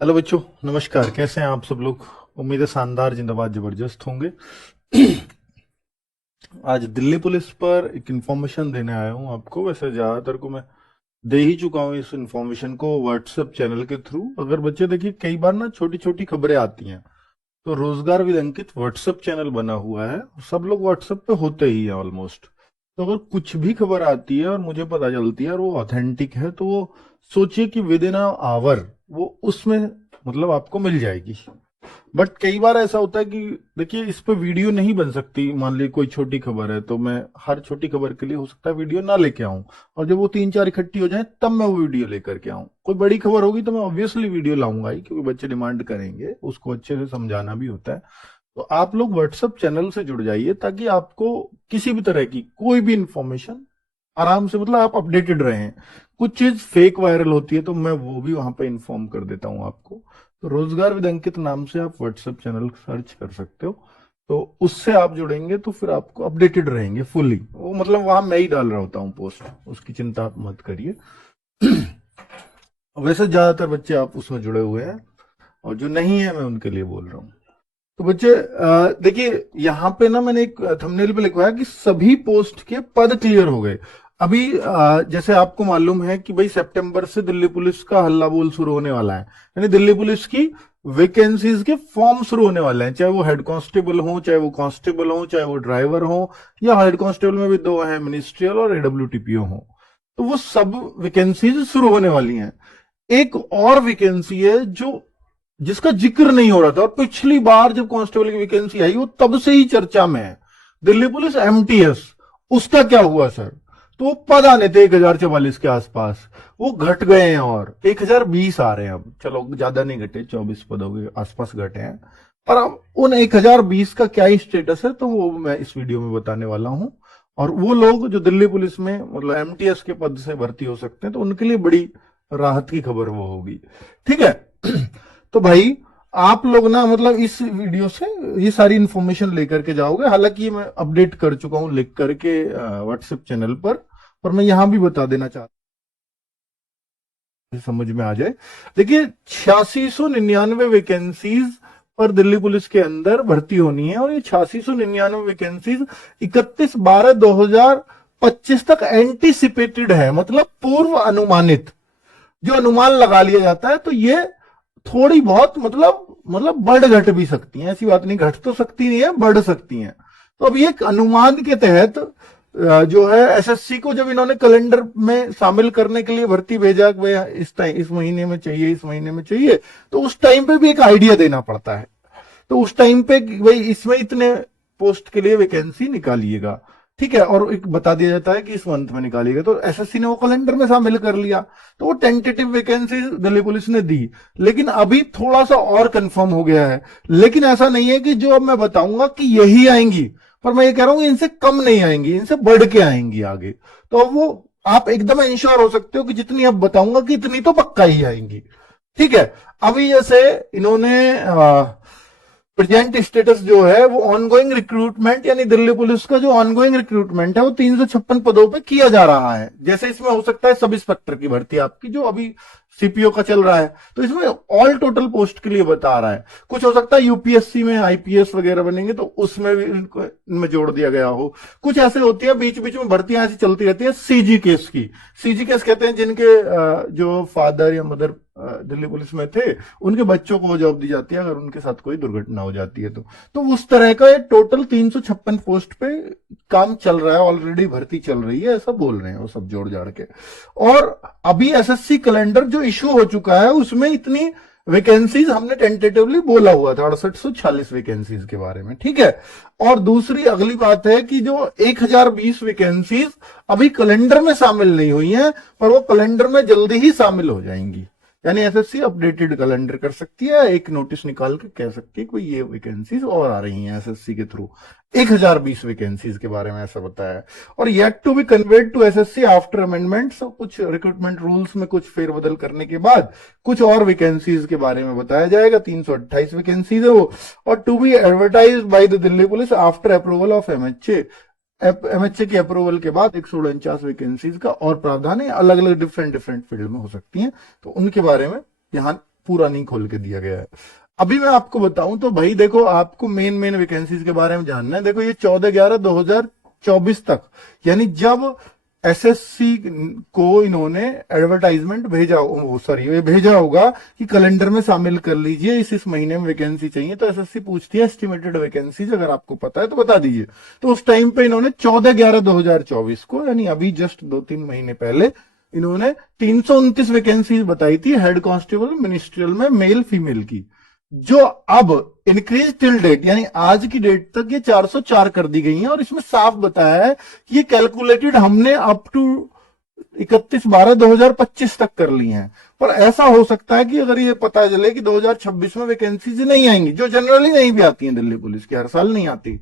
Hello बच्चों, नमस्कार। कैसे हैं आप सब लोग? उम्मीद है शानदार, जिंदाबाद, जबरदस्त होंगे। आज दिल्ली पुलिस पर एक इन्फॉर्मेशन देने आया हूं आपको। वैसे ज्यादातर को मैं दे ही चुका हूं इस इन्फॉर्मेशन को व्हाट्सएप चैनल के थ्रू। अगर बच्चे देखिए, कई बार ना छोटी छोटी खबरें आती हैं, तो रोजगार विद अंकित व्हाट्सएप चैनल बना हुआ है। सब लोग व्हाट्सएप पे होते ही है ऑलमोस्ट। तो अगर कुछ भी खबर आती है और मुझे पता चलती है और वो ऑथेंटिक है, तो वो सोचिए कि विद इन आवर वो उसमें मतलब आपको मिल जाएगी। बट कई बार ऐसा होता है कि देखिए, इस पे वीडियो नहीं बन सकती। मान ली कोई छोटी खबर है, तो मैं हर छोटी खबर के लिए हो सकता है वीडियो ना लेके आऊं, और जब वो तीन चार इकट्ठी हो जाए तब मैं वो वीडियो लेकर के आऊं। कोई बड़ी खबर होगी तो मैं ऑब्वियसली वीडियो लाऊंगा ही, क्योंकि बच्चे डिमांड करेंगे, उसको अच्छे से समझाना भी होता है। तो आप लोग व्हाट्सएप चैनल से जुड़ जाइए, ताकि आपको किसी भी तरह की कोई भी इंफॉर्मेशन आराम से, मतलब आप अपडेटेड रहें। कुछ चीज फेक वायरल होती है, तो मैं वो भी वहां पे इन्फॉर्म कर देता हूं आपको। तो रोजगार विद अंकित नाम से आप व्हाट्सएप चैनल सर्च कर सकते हो। तो उससे आप जुड़ेंगे तो फिर आपको अपडेटेड रहेंगे फुली। वो मतलब वहां मैं ही डाल रहा होता हूँ पोस्ट, उसकी चिंता आप मत करिए। वैसे ज्यादातर बच्चे आप उसमें जुड़े हुए हैं, और जो नहीं है मैं उनके लिए बोल रहा हूँ। तो बच्चे देखिए, यहाँ पे ना मैंने एक थंबनेल पे लिखवाया कि सभी पोस्ट के पद क्लियर हो गए। अभी जैसे आपको मालूम है कि भाई सितंबर से दिल्ली पुलिस का हल्ला बोल शुरू होने वाला है। यानी दिल्ली पुलिस की वैकेंसीज के फॉर्म शुरू होने वाले हैं, चाहे वो हेड कांस्टेबल हो, चाहे वो कांस्टेबल हो, चाहे वो ड्राइवर हो, या हेड कांस्टेबल में भी दो हैं, मिनिस्ट्रियल और एडब्ल्यूटीपीओ हो। तो वो सब वैकेंसीज शुरू होने वाली हैं। एक और वैकेंसी है जो जिसका जिक्र नहीं हो रहा था, और पिछली बार जब कांस्टेबल की वैकेंसी आई वो तब से ही चर्चा में है, दिल्ली पुलिस एमटीएस। उसका क्या हुआ सर? तो वो पद आने थे 1044 के आसपास, वो घट गए हैं और 1020 आ रहे हैं। अब चलो ज्यादा नहीं घटे, 24 पदों के आसपास घटे हैं। और अब उन 1020 का क्या ही स्टेटस है, तो वो मैं इस वीडियो में बताने वाला हूं। और वो लोग जो दिल्ली पुलिस में मतलब एमटीएस के पद से भर्ती हो सकते हैं, तो उनके लिए बड़ी राहत की खबर वो होगी। ठीक है। तो भाई, आप लोग ना मतलब इस वीडियो से ये सारी इंफॉर्मेशन लेकर के जाओगे। हालांकि ये मैं अपडेट कर चुका हूं लिख करके व्हाट्सएप चैनल पर मैं यहां भी बता देना चाहता हूं, समझ में आ जाए। देखिए, 8699 वैकेंसीज पर दिल्ली पुलिस के अंदर भर्ती होनी है, और ये 8699 वैकेंसीज 31/12/2025 तक एंटीसिपेटेड है, मतलब पूर्व अनुमानित। जो अनुमान लगा लिया जाता है, तो ये थोड़ी बहुत मतलब बढ़ घट भी सकती हैं। ऐसी बात नहीं, घट तो सकती नहीं है, बढ़ सकती हैं। तो अब ये एक अनुमान के तहत जो है एसएससी को जब इन्होंने कैलेंडर में शामिल करने के लिए भर्ती भेजा कि भाई इस टाइम, इस महीने में चाहिए, इस महीने में चाहिए, तो उस टाइम पे भी एक आइडिया देना पड़ता है। तो उस टाइम पे भाई इसमें इतने पोस्ट के लिए वैकेंसी निकालिएगा, ठीक है, और एक बता दिया जाता है कि इस मंथ में निकालिएगा। तो एसएससी ने वो कैलेंडर में शामिल कर लिया, तो वो टेंटेटिव वैकेंसी दिल्ली पुलिस ने दी। लेकिन अभी थोड़ा सा और कंफर्म हो गया है। लेकिन ऐसा नहीं है कि जो अब मैं बताऊंगा कि यही आएंगी, पर मैं ये कह रहा हूं इनसे कम नहीं आएंगी, इनसे बढ़ के आएंगी आगे। तो अब वो आप एकदम इंश्योर हो सकते हो कि जितनी अब बताऊंगा कि इतनी तो पक्का ही आएंगी। ठीक है। अभी जैसे इन्होंने प्रेजेंट स्टेटस जो है वो ऑनगोइंग रिक्रूटमेंट, यानी दिल्ली पुलिस का जो ऑनगोइंग रिक्रूटमेंट है वो 356 पदों पे किया जा रहा है। जैसे इसमें हो सकता है सब इंस्पेक्टर की भर्ती आपकी जो अभी सीपीओ का चल रहा है, तो इसमें ऑल टोटल पोस्ट के लिए बता रहा है। कुछ हो सकता है यूपीएससी में आईपीएस वगैरह बनेंगे, तो उसमें भी इनमें जोड़ दिया गया हो। कुछ ऐसे होती है बीच बीच में भर्तियां ऐसी चलती रहती है सीजी केस की। सीजी केस कहते हैं जिनके जो फादर या मदर दिल्ली पुलिस में थे, उनके बच्चों को वो जॉब दी जाती है अगर उनके साथ कोई दुर्घटना हो जाती है। तो उस तरह का ये टोटल 356 पोस्ट पे काम चल रहा है, ऑलरेडी भर्ती चल रही है, ऐसा बोल रहे हैं वो सब जोड़ जाड़ के। और अभी एसएससी कैलेंडर जो इशू हो चुका है उसमें इतनी वैकेंसीज हमने टेंटेटिवली बोला हुआ था, 6846 वैकेंसीज के बारे में। ठीक है। और दूसरी अगली बात है कि जो 1020 वैकेंसीज अभी कैलेंडर में शामिल नहीं हुई हैं, पर वो कैलेंडर में जल्दी ही शामिल हो जाएंगी। यानी एसएससी अपडेटेड कैलेंडर कर सकती है, एक नोटिस निकाल के कह सकती है कि ये वैकेंसीज और आ रही हैं एसएससी के थ्रू। 1020 वैकेंसीज के बारे में ऐसा बताया है। और yet to be conveyed to SSC after amendments, कुछ रिक्रूटमेंट रूल्स में कुछ फेरबदल करने के बाद कुछ और वैकेंसीज के बारे में बताया जाएगा। 328 वैकेंसीज है वो। और to be advertise by the Delhi police after approval of MHA, MHA की अप्रूवल के बाद 149 वैकेंसीज का और प्रावधान है, अलग अलग डिफरेंट डिफरेंट फील्ड में हो सकती हैं, तो उनके बारे में यहां पूरा नहीं खोल के दिया गया है। अभी मैं आपको बताऊं तो भाई देखो, आपको मेन मेन वैकेंसीज के बारे में जानना है। देखो ये 14/11/2024 तक, यानी जब एसएससी को इन्होंने एडवर्टाइजमेंट भेजा, सॉरी ये भेजा होगा कि कैलेंडर में शामिल कर लीजिए, इस महीने में वैकेंसी चाहिए, तो एसएससी पूछती है एस्टिमेटेड वैकेंसीज, अगर आपको पता है तो बता दीजिए। तो उस टाइम पे इन्होंने 14/11/2024 को, यानी अभी जस्ट 2-3 महीने पहले, इन्होंने 329 वैकेंसीज बताई थी हेड कांस्टेबल मिनिस्ट्रियल में मेल फीमेल की, जो अब इंक्रीज टिल डेट यानी आज की डेट तक ये 404 कर दी गई हैं। और इसमें साफ बताया है कि ये कैलकुलेटेड हमने अप टू 31/12/2025 तक कर ली हैं। पर ऐसा हो सकता है कि अगर ये पता चले कि 2026 में वैकेंसीज नहीं आएंगी, जो जनरली नहीं भी आती हैं दिल्ली पुलिस की, हर साल नहीं आती,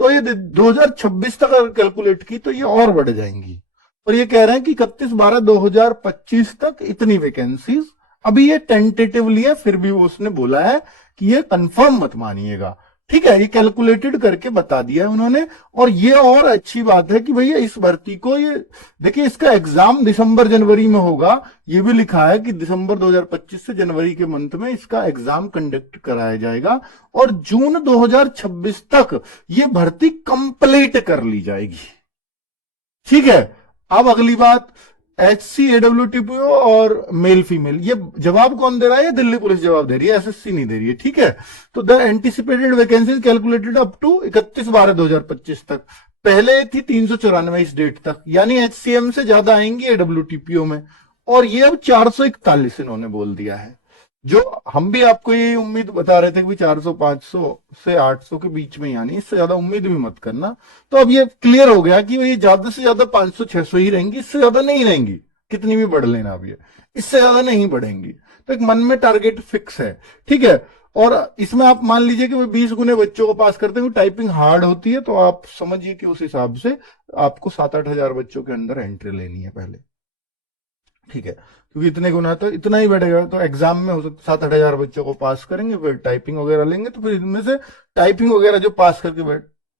तो ये 2026 तक अगर कैलकुलेट की तो ये और बढ़ जाएंगी। और ये कह रहे हैं कि 31/12/2025 तक इतनी वैकेंसीज, अभी ये टेंटेटिवली है, फिर भी वो उसने बोला है कि ये कंफर्म मत मानिएगा, ठीक है, ये कैलकुलेटेड करके बता दिया है उन्होंने। और ये और अच्छी बात है कि भैया इस भर्ती को, ये देखिए इसका एग्जाम दिसंबर जनवरी में होगा, ये भी लिखा है कि दिसंबर 2025 से जनवरी के मंथ में इसका एग्जाम कंडक्ट कराया जाएगा, और जून 2026 तक ये भर्ती कंप्लीट कर ली जाएगी, ठीक है। अब अगली बात, HCAWTPO और मेल फीमेल, ये जवाब कौन दे रहा है? ये दिल्ली पुलिस जवाब दे रही है, एसएससी नहीं दे रही है, ठीक है। तो the anticipated vacancies calculated up to 31/12/2025 तक, पहले थी 394 इस डेट तक, यानी HCM से ज्यादा आएंगी AWTPO में, और ये अब 441 इन्होंने बोल दिया है। जो हम भी आपको ये उम्मीद बता रहे थे कि 400-500 से 800 के बीच में, यानी इससे ज्यादा उम्मीद भी मत करना। तो अब ये क्लियर हो गया कि ये ज्यादा से ज्यादा 500-600 ही रहेंगी, इससे ज्यादा नहीं रहेंगी, कितनी भी बढ़ लेना, अब ये इससे ज्यादा नहीं बढ़ेंगी। तो एक मन में टारगेट फिक्स है, ठीक है। और इसमें आप मान लीजिए कि 20 गुने बच्चों को पास करते हैं, टाइपिंग हार्ड होती है, तो आप समझिए कि उस हिसाब से आपको 7-8 हजार बच्चों के अंदर एंट्री लेनी है पहले, ठीक है, क्योंकि इतने गुना तो इतना ही बैठेगा। तो एग्जाम में हो सकता 7-8 हजार बच्चों को पास करेंगे, फिर टाइपिंग वगैरह लेंगे, तो फिर इनमें से टाइपिंग वगैरह जो पास करके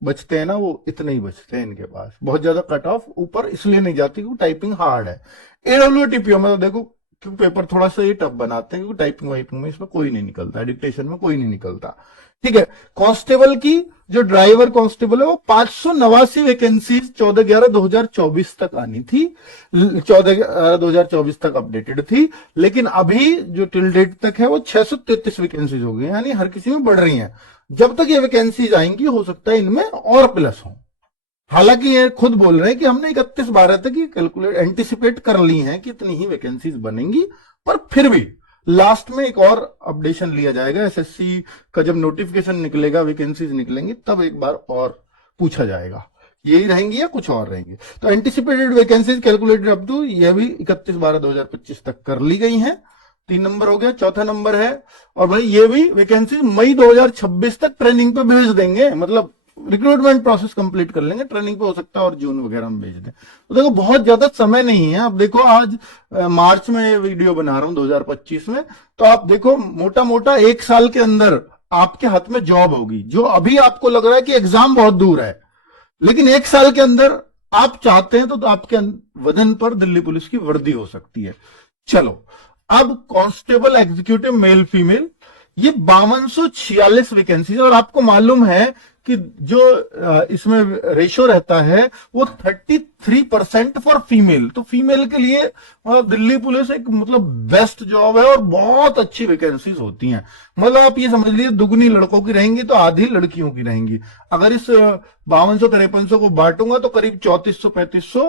बचते हैं ना, वो इतने ही बचते हैं इनके पास, बहुत ज्यादा कट ऑफ ऊपर इसलिए नहीं जाती क्योंकि टाइपिंग हार्ड है। AWTPO में तो देखो क्योंकि पेपर थोड़ा सा ये टफ बनाते हैं, क्योंकि टाइपिंग वाइपिंग में इसमें कोई नहीं निकलता, डिक्टेशन में कोई नहीं निकलता, ठीक है। कांस्टेबल की जो ड्राइवर कांस्टेबल है वो 589 वैकेंसीज 14/11/2024 तक आनी थी, 14/11/2024 तक अपडेटेड थी, लेकिन अभी जो टिल डेट तक है वो 633 वैकेंसीज हो गई, यानी हर किसी में बढ़ रही हैं। जब तक ये वैकेंसीज आएंगी हो सकता है इनमें और प्लस हो। हालांकि ये खुद बोल रहे हैं कि हमने 31/12 तक ही कैलकुलेट एंटिसिपेट कर ली हैं कि इतनी ही वैकेंसीज बनेंगी, पर फिर भी लास्ट में एक और अपडेशन लिया जाएगा। एसएससी का जब नोटिफिकेशन निकलेगा, वैकेंसीज निकलेंगी, तब एक बार और पूछा जाएगा यही रहेंगी या कुछ और रहेंगी। तो anticipated vacancies calculated up to, यह भी 31/12/2025 तक कर ली गई हैं। 3 नंबर हो गया। चौथा नंबर है, और भाई ये भी वैकेंसी मई 2026 तक ट्रेनिंग पे भेज देंगे, मतलब रिक्रूटमेंट प्रोसेस कंप्लीट कर लेंगे, ट्रेनिंग पे हो सकता है और जून वगैरह में भेज दें। तो देखो बहुत ज्यादा समय नहीं है। अब देखो आज मार्च में ये वीडियो बना रहा हूं 2025 में, तो आप देखो मोटा मोटा 1 साल के अंदर आपके हाथ में जॉब होगी। जो अभी आपको लग रहा है कि एग्जाम बहुत दूर है, लेकिन 1 साल के अंदर आप चाहते हैं तो आपके वजन पर दिल्ली पुलिस की वर्दी हो सकती है। चलो अब कांस्टेबल एग्जीक्यूटिव मेल फीमेल, ये 5246 वैकेंसी, और आपको मालूम है कि जो इसमें रेशो रहता है वो 33% फॉर फीमेल। तो फीमेल के लिए दिल्ली पुलिस एक मतलब बेस्ट जॉब है, और बहुत अच्छी वैकेंसीज होती हैं। मतलब आप ये समझ लीजिए दुगनी लड़कों की रहेंगी तो आधी लड़कियों की रहेंगी। अगर इस 5200-5300 को बांटूंगा तो करीब 3400-3500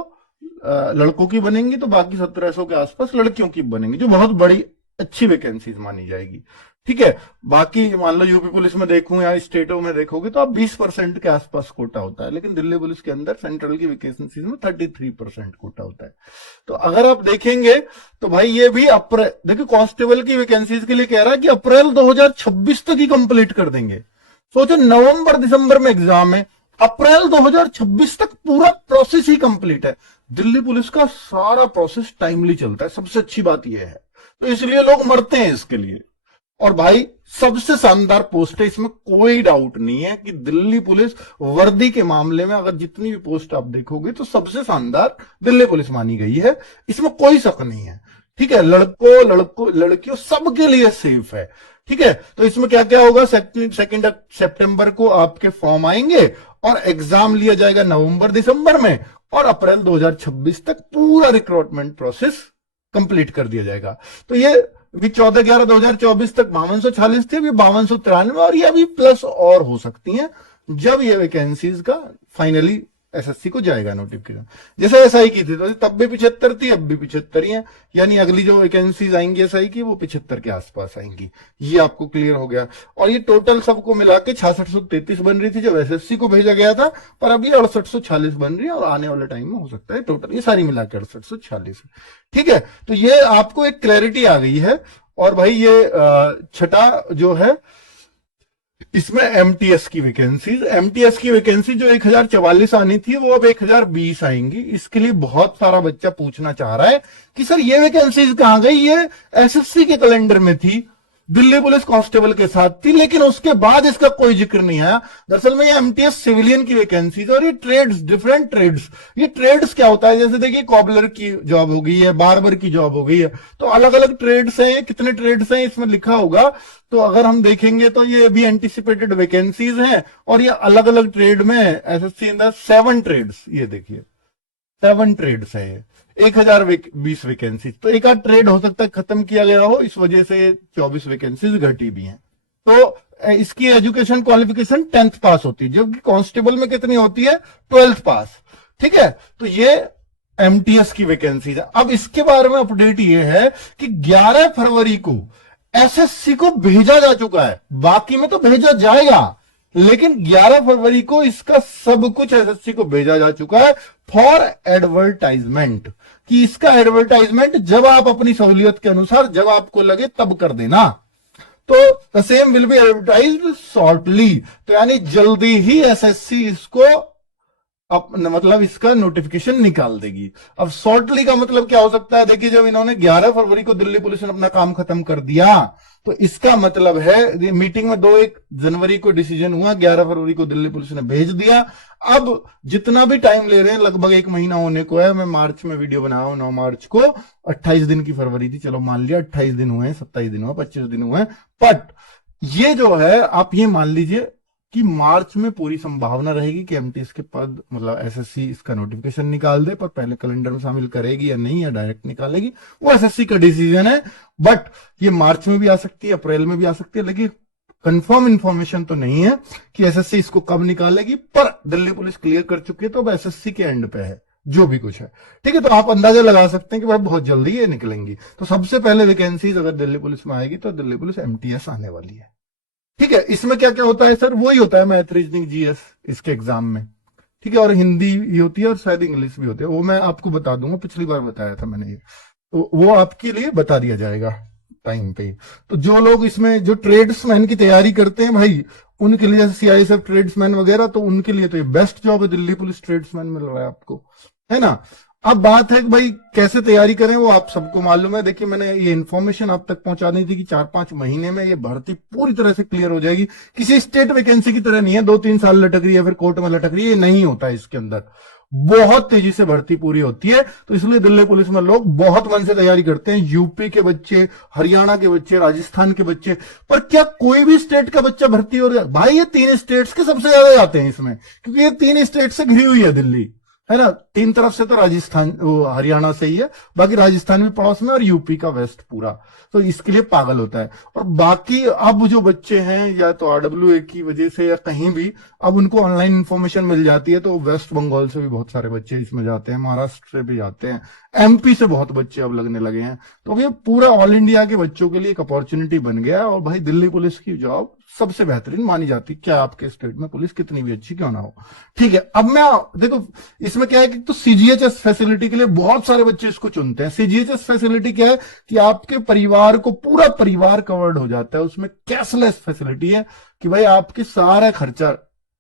लड़कों की बनेंगी, तो बाकी 1700 के आसपास लड़कियों की बनेंगी, जो बहुत बड़ी अच्छी वैकेंसीज मानी जाएगी, ठीक है। बाकी मान लो यूपी पुलिस में देखूं या स्टेटों में देखोगे तो आप 20% के आसपास कोटा होता है, लेकिन दिल्ली पुलिस के अंदर सेंट्रल की वैकेंसीज में 33% कोटा होता है। तो अगर आप देखेंगे तो भाई ये भी अप्रैल, देखिए कांस्टेबल की वैकेंसीज के लिए कह रहा है कि अप्रैल 2026 तक ही कंप्लीट कर देंगे। सोचो नवंबर दिसंबर में एग्जाम है, अप्रैल 2026 तक पूरा प्रोसेस ही कंप्लीट है। दिल्ली पुलिस का सारा प्रोसेस टाइमली चलता है, सबसे अच्छी बात यह है, तो इसलिए लोग मरते हैं इसके लिए। और भाई सबसे शानदार पोस्ट है, इसमें कोई डाउट नहीं है कि दिल्ली पुलिस वर्दी के मामले में अगर जितनी भी पोस्ट आप देखोगे तो सबसे शानदार दिल्ली पुलिस मानी गई है, इसमें कोई शक नहीं है। ठीक है, लड़कों लड़कियों सबके लिए सेफ है। ठीक है, तो इसमें क्या क्या होगा, 2 सितंबर को आपके फॉर्म आएंगे और एग्जाम लिया जाएगा नवंबर दिसंबर में, और अप्रैल 2026 तक पूरा रिक्रूटमेंट प्रोसेस कंप्लीट कर दिया जाएगा। तो ये भी 14/11/2024 तक 5246 थी, अभी 5293, और ये अभी प्लस और हो सकती हैं जब ये वैकेंसीज का फाइनली एसएससी को जाएगा नोटिफिकेशन। जैसे एसआई की थी तो तब भी 75 थी, अब भी 75 ही है, यानी अगली जो वैकेंसीज आएंगी एसआई की वो 75 के आसपास आएंगी। ये आपको क्लियर हो गया। और ये टोटल सबको मिला के 6633 बन रही थी जब एसएससी को भेजा गया था, पर अभी 6846 बन रही है, और आने वाले टाइम में हो सकता है टोटल ये सारी मिला के 6846। ठीक है, तो ये आपको एक क्लैरिटी आ गई है। और भाई ये छठा जो है, इसमें एमटीएस की वैकेंसी जो 1044 आनी थी वो अब 1020 आएंगी। इसके लिए बहुत सारा बच्चा पूछना चाह रहा है कि सर ये वैकेंसीज कहां गई, ये एसएससी के कैलेंडर में थी, दिल्ली पुलिस कांस्टेबल के साथ थी, लेकिन उसके बाद इसका कोई जिक्र नहीं आया। दरअसल में ये एमटीएस सिविलियन की वैकेंसीज, और ये ट्रेड्स, डिफरेंट ट्रेड्स, ये ट्रेड्स क्या होता है, जैसे देखिए कॉबलर की जॉब हो गई है, बार्बर की जॉब हो गई है, तो अलग अलग ट्रेड्स हैं। कितने ट्रेड्स हैं इसमें लिखा होगा, तो अगर हम देखेंगे तो ये भी एंटिसिपेटेड वैकेंसीज हैं, और ये अलग अलग ट्रेड में एसएससी इन द 7 ट्रेड्स, ये देखिए 7 ट्रेड्स है, 1020 वैकेंसी। तो एक आध ट्रेड हो सकता है खत्म किया गया हो, इस वजह से 24 वैकेंसीज घटी भी हैं। तो इसकी एजुकेशन क्वालिफिकेशन 10th पास होती है, जबकि कांस्टेबल में कितनी होती है, 12th पास। ठीक है, तो ये एमटीएस की वैकेंसी है। अब इसके बारे में अपडेट ये है कि 11 फरवरी को एसएससी को भेजा जा चुका है, बाकी में तो भेजा जाएगा, लेकिन 11 फरवरी को इसका सब कुछ एसएससी को भेजा जा चुका है फॉर एडवर्टाइजमेंट, कि इसका एडवर्टाइजमेंट जब आप अपनी सहूलियत के अनुसार जब आपको लगे तब कर देना। तो the same will be advertised shortly, तो यानी जल्दी ही एसएससी इसको मतलब इसका नोटिफिकेशन निकाल देगी। अब शॉर्टली का मतलब क्या हो सकता है, देखिए जब इन्होंने 11 फरवरी को दिल्ली पुलिस ने अपना काम खत्म कर दिया, तो इसका मतलब है मीटिंग में 2-1 जनवरी को डिसीजन हुआ, 11 फरवरी को दिल्ली पुलिस ने भेज दिया। अब जितना भी टाइम ले रहे हैं, लगभग 1 महीना होने को है, मैं मार्च में वीडियो बना रहा हूं 9 मार्च को, 28 दिन की फरवरी थी, चलो मान लिया 28 दिन हुए, 27 दिन हुए, 25 दिन हुए, बट ये जो है आप ये मान लीजिए कि मार्च में पूरी संभावना रहेगी कि एमटीएस के पद, मतलब एसएससी इसका नोटिफिकेशन निकाल दे, पर पहले कैलेंडर में शामिल करेगी या नहीं, या डायरेक्ट निकालेगी, वो एसएससी का डिसीजन है। बट ये मार्च में भी आ सकती है, अप्रैल में भी आ सकती है, लेकिन कंफर्म इंफॉर्मेशन तो नहीं है कि एसएससी इसको कब निकालेगी, पर दिल्ली पुलिस क्लियर कर चुकी है, तो अब एसएससी के एंड पे है जो भी कुछ है। ठीक है, तो आप अंदाजा लगा सकते हैं कि भाई बहुत जल्दी ये निकलेंगी। तो सबसे पहले वैकेंसीज अगर दिल्ली पुलिस में आएगी तो दिल्ली पुलिस एमटीएस आने वाली है। ठीक है, इसमें क्या क्या होता है सर, वही होता है मैथ, रीजनिंग, जीएस इसके एग्जाम में। ठीक है, और हिंदी भी होती है और शायद इंग्लिश भी होती है, वो मैं आपको बता दूंगा, पिछली बार बताया था मैंने ये, तो वो आपके लिए बता दिया जाएगा टाइम पे। तो जो लोग इसमें जो ट्रेड्समैन की तैयारी करते हैं भाई, उनके लिए जैसे सीआईएसएफ ट्रेड्समैन वगैरह, तो उनके लिए तो ये बेस्ट जॉब है, दिल्ली पुलिस ट्रेड्समैन मिल रहा है आपको, है ना। अब बात है कि भाई कैसे तैयारी करें, वो आप सबको मालूम है। देखिए मैंने ये इन्फॉर्मेशन आप तक पहुंचानी थी कि 4-5 महीने में ये भर्ती पूरी तरह से क्लियर हो जाएगी। किसी स्टेट वैकेंसी की तरह नहीं है 2-3 साल लटक रही है फिर कोर्ट में लटक रही है, ये नहीं होता है। इसके अंदर बहुत तेजी से भर्ती पूरी होती है, तो इसलिए दिल्ली पुलिस में लोग बहुत मन से तैयारी करते हैं। यूपी के बच्चे, हरियाणा के बच्चे, राजस्थान के बच्चे, पर क्या कोई भी स्टेट का बच्चा भर्ती हो रहा है भाई? ये 3 स्टेट्स के सबसे ज्यादा जाते हैं इसमें, क्योंकि ये 3 स्टेट से घिरी हुई है दिल्ली, है ना। 3 तरफ से तो राजस्थान, हरियाणा से ही है, बाकी राजस्थान भी पड़ोस में, और यूपी का वेस्ट पूरा, तो इसके लिए पागल होता है। और बाकी अब जो बच्चे हैं या तो आरडब्ल्यूए की वजह से या कहीं भी, अब उनको ऑनलाइन इंफॉर्मेशन मिल जाती है, तो वेस्ट बंगाल से भी बहुत सारे बच्चे इसमें जाते हैं, महाराष्ट्र से भी जाते हैं, एमपी से बहुत बच्चे अब लगने लगे हैं। तो ये पूरा ऑल इंडिया के बच्चों के लिए एक अपॉर्चुनिटी बन गया है। और भाई दिल्ली पुलिस की जॉब सबसे बेहतरीन मानी जाती है, क्या आपके स्टेट में पुलिस कितनी भी अच्छी क्यों ना हो। ठीक है, अब मैं देखो इसमें क्या है कि तो सीजीएचएस फैसिलिटी के लिए बहुत सारे बच्चे इसको चुनते हैं। सीजीएचएस फैसिलिटी क्या है कि आपके परिवार को, पूरा परिवार कवर्ड हो जाता है, उसमें कैशलेस फैसिलिटी है कि भाई आपके सारा खर्चा,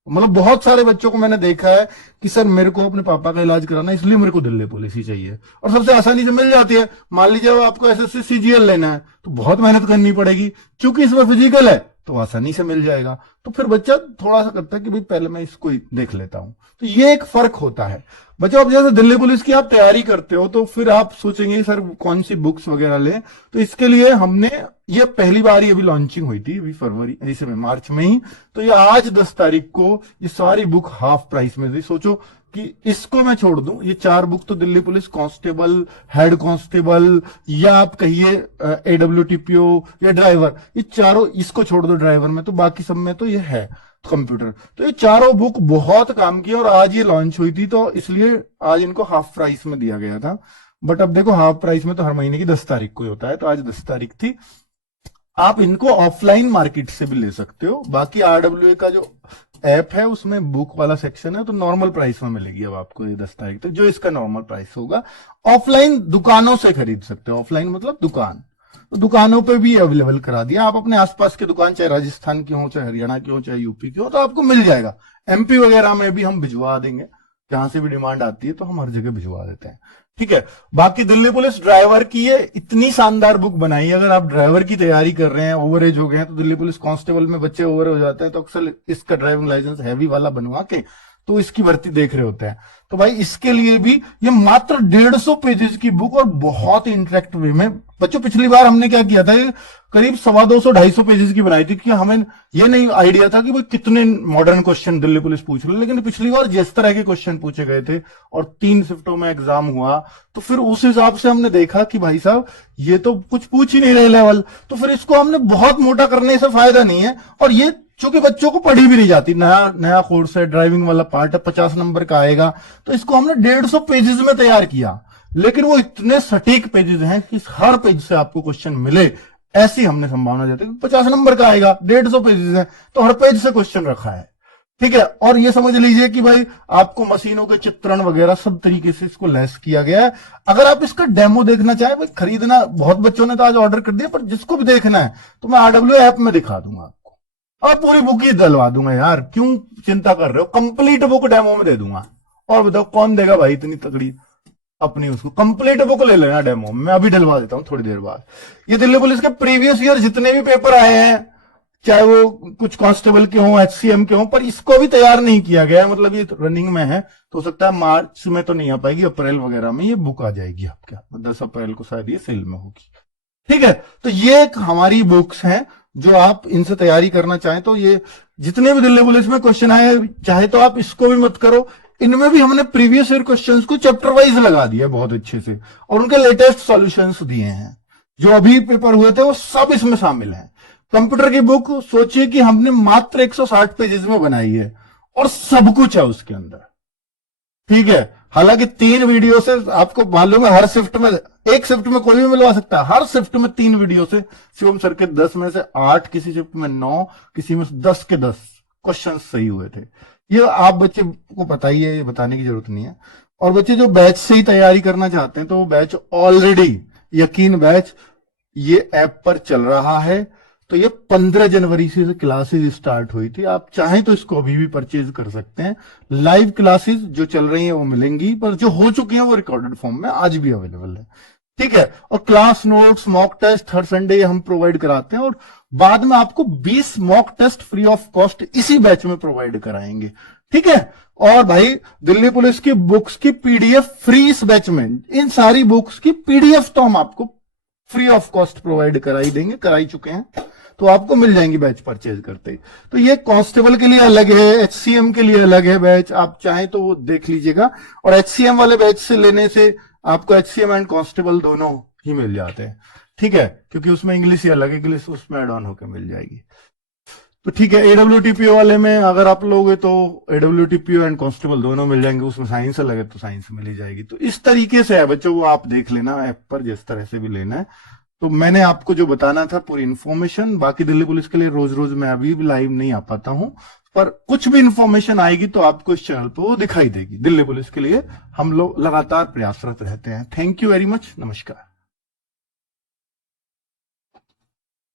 मतलब बहुत सारे बच्चों को मैंने देखा है कि सर मेरे को अपने पापा का इलाज कराना है, इसलिए मेरे को दिल्ली पुलिस ही चाहिए, और सबसे आसानी से मिल जाती है। मान लीजिए आपको एसएससी सीजीएल लेना है तो बहुत मेहनत करनी पड़ेगी, क्योंकि इसमें फिजिकल है तो आसानी से मिल जाएगा। तो फिर बच्चा थोड़ा सा करता है कि भाई पहले मैं इसको ही देख लेता हूं। तो ये एक फर्क होता है बच्चों। अब जैसे दिल्ली पुलिस की आप तैयारी करते हो तो फिर आप सोचेंगे सर कौन सी बुक्स वगैरह लें। तो इसके लिए हमने ये पहली बार ही अभी लॉन्चिंग हुई थी, अभी फरवरी ऐसे में मार्च में ही। तो ये आज 10 तारीख को ये सारी बुक हाफ प्राइस में थी। सोचो कि इसको मैं छोड़ दूं, ये 4 बुक तो Delhi police constable, head constable, या आप कहिए AWTPO या ड्राइवर, ये चारों, इसको छोड़ दो ड्राइवर में, तो बाकी सब में तो ये है कंप्यूटर। तो ये चारों बुक बहुत काम की और आज ये लॉन्च हुई थी, तो इसलिए आज इनको हाफ प्राइस में दिया गया था। बट अब देखो हाफ प्राइस में तो हर महीने की 10 तारीख को ही होता है, तो आज 10 तारीख थी। आप इनको ऑफलाइन मार्केट से भी ले सकते हो। बाकी RWA का जो ऐप है उसमें बुक वाला सेक्शन है, तो नॉर्मल प्राइस में मिलेगी अब आपको ये 10 तारीख तक, जो इसका नॉर्मल प्राइस होगा। ऑफलाइन दुकानों से खरीद सकते हो, ऑफलाइन मतलब दुकान, तो दुकानों पे भी अवेलेबल करा दिया। आप अपने आसपास की दुकान, चाहे राजस्थान की हो, चाहे हरियाणा की हो, चाहे यूपी की हो, तो आपको मिल जाएगा। MP वगैरह में भी हम भिजवा देंगे, जहां से भी डिमांड आती है तो हम हर जगह भिजवा देते हैं, ठीक है। बाकी दिल्ली पुलिस ड्राइवर की ये इतनी शानदार बुक बनाई है, अगर आप ड्राइवर की तैयारी कर रहे हैं, ओवर एज हो गए हैं, तो दिल्ली पुलिस कांस्टेबल में बच्चे ओवर हो जाते हैं, तो अक्सर इसका ड्राइविंग लाइसेंस हैवी वाला बनवा के तो इसकी भर्ती देख रहे होते हैं। तो भाई इसके लिए भी ये मात्र 150 पेजेस की बुक और बहुत ही इंटरेक्टिव वे में। बच्चों पिछली बार हमने क्या किया था, करीब 250-250 पेजेस की बनाई थी, कि हमें ये नहीं आइडिया था कि भाई कितने मॉडर्न क्वेश्चन दिल्ली पुलिस पूछ रही है। लेकिन पिछली बार जिस तरह के क्वेश्चन पूछे गए थे और 3 शिफ्टों में एग्जाम हुआ, तो फिर उस हिसाब से हमने देखा कि भाई साहब ये तो कुछ पूछ ही नहीं रहे लेवल, तो फिर इसको हमने बहुत मोटा करने से फायदा नहीं है। और ये चूंकि बच्चों को पढ़ी भी नहीं जाती, नया कोर्स है, ड्राइविंग वाला पार्ट है, 50 नंबर का आएगा, तो इसको हमने 150 पेजेस में तैयार किया। लेकिन वो इतने सटीक पेजेस हैं कि हर पेज से आपको क्वेश्चन मिले, ऐसी हमने संभावना देते हैं। 50 नंबर का आएगा, 150 पेजेस हैं, तो हर पेज से क्वेश्चन रखा है, ठीक है। और ये समझ लीजिए कि भाई आपको मशीनों के चित्रण वगैरह सब तरीके से इसको लेस किया गया है। अगर आप इसका डेमो देखना चाहें, भाई खरीदना बहुत बच्चों ने तो आज ऑर्डर कर दिया, पर जिसको भी देखना है तो मैं RWA ऐप में दिखा दूंगा आपको, और पूरी बुक ही दिलवा दूंगा यार, क्यों चिंता कर रहे हो, कंप्लीट बुक डेमो में दे दूंगा। और बताओ कौन देगा भाई इतनी तगड़ी अपनी, उसको कंप्लीट बुक ले लेना डेमो में, मैं अभी डलवा देता हूं थोड़ी देर बाद। ये दिल्ली पुलिस के प्रीवियस ईयर जितने भी पेपर आए हैं, चाहे वो कुछ कांस्टेबल के हों, HCM के हों, पर इसको भी तैयार नहीं किया गया है, मतलब ये रनिंग में है, तो हो सकता है मार्च में तो नहीं आ पाएगी, अप्रैल वगैरह में ये बुक आ जाएगी आपके, 10 अप्रैल को शायद ये सेल में होगी, ठीक है। तो ये एक हमारी बुक्स हैं जो आप इनसे तैयारी करना चाहें, तो ये जितने भी दिल्ली पुलिस में क्वेश्चन आए, चाहे तो आप इसको भी मत करो, इनमें भी हमने प्रीवियस ईयर क्वेश्चंस को चैप्टर वाइज लगा दिया बहुत अच्छे से, और उनके लेटेस्ट सॉल्यूशंस दिए हैं। जो अभी पेपर हुए थे वो सब इसमें शामिल हैं। कंप्यूटर की बुक सोचिए कि हमने मात्र 160 पेजेस में बनाई है और सब कुछ है उसके अंदर, ठीक है। हालांकि 3 वीडियो से आपको मालूम है, हर शिफ्ट में, एक शिफ्ट में कोई भी मिलवा सकता है, हर शिफ्ट में 3 वीडियो से शिवम सर के 10 में से 8, किसी शिफ्ट में 9, किसी में 10 के 10 क्वेश्चन सही हुए थे। ये आप बच्चे को बताइए, बताने की जरूरत नहीं है। और बच्चे जो बैच से ही तैयारी करना चाहते हैं, तो वो बैच ऑलरेडी, यकीन बैच ये ऐप पर चल रहा है। तो ये 15 जनवरी से क्लासेस स्टार्ट हुई थी, आप चाहें तो इसको अभी भी परचेज कर सकते हैं। लाइव क्लासेस जो चल रही हैं वो मिलेंगी, पर जो हो चुकी हैं वो रिकॉर्डेड फॉर्म में आज भी अवेलेबल है, ठीक है। और क्लास नोट्स, मॉक टेस्ट हर संडे हम प्रोवाइड कराते हैं, और बाद में आपको 20 mock test free of cost इसी बैच में प्रोवाइड कराएंगे, ठीक है। और भाई दिल्ली पुलिस की बुक्स की PDF फ्री इस बैच में, इन सारी बुक्स की PDF तो हम आपको फ्री ऑफ कॉस्ट प्रोवाइड कराई देंगे, कराई चुके हैं, तो आपको मिल जाएंगी बैच परचेज करते। तो ये कांस्टेबल के लिए अलग है, HCM के लिए अलग है बैच, आप चाहें तो वो देख लीजिएगा। और HCM वाले बैच से लेने से आपको HCM एंड कांस्टेबल दोनों ही मिल जाते हैं, ठीक है, क्योंकि उसमें इंग्लिश ही अलग है, इंग्लिश उसमें एड ऑन होकर मिल जाएगी। तो ठीक है, AWTPO वाले में अगर आप लोगे तो AWTPO एंड कांस्टेबल दोनों मिल जाएंगे, उसमें साइंस अलग है तो साइंस मिल ही जाएगी। तो इस तरीके से है बच्चों, वो आप देख लेना ऐप पर जिस तरह से भी लेना है। तो मैंने आपको जो बताना था पूरी इन्फॉर्मेशन, बाकी दिल्ली पुलिस के लिए रोज रोज मैं अभी भी लाइव नहीं आ पाता हूं, पर कुछ भी इन्फॉर्मेशन आएगी तो आपको इस चैनल पर वो दिखाई देगी। दिल्ली पुलिस के लिए हम लोग लगातार प्रयासरत रहते हैं। थैंक यू वेरी मच, नमस्कार।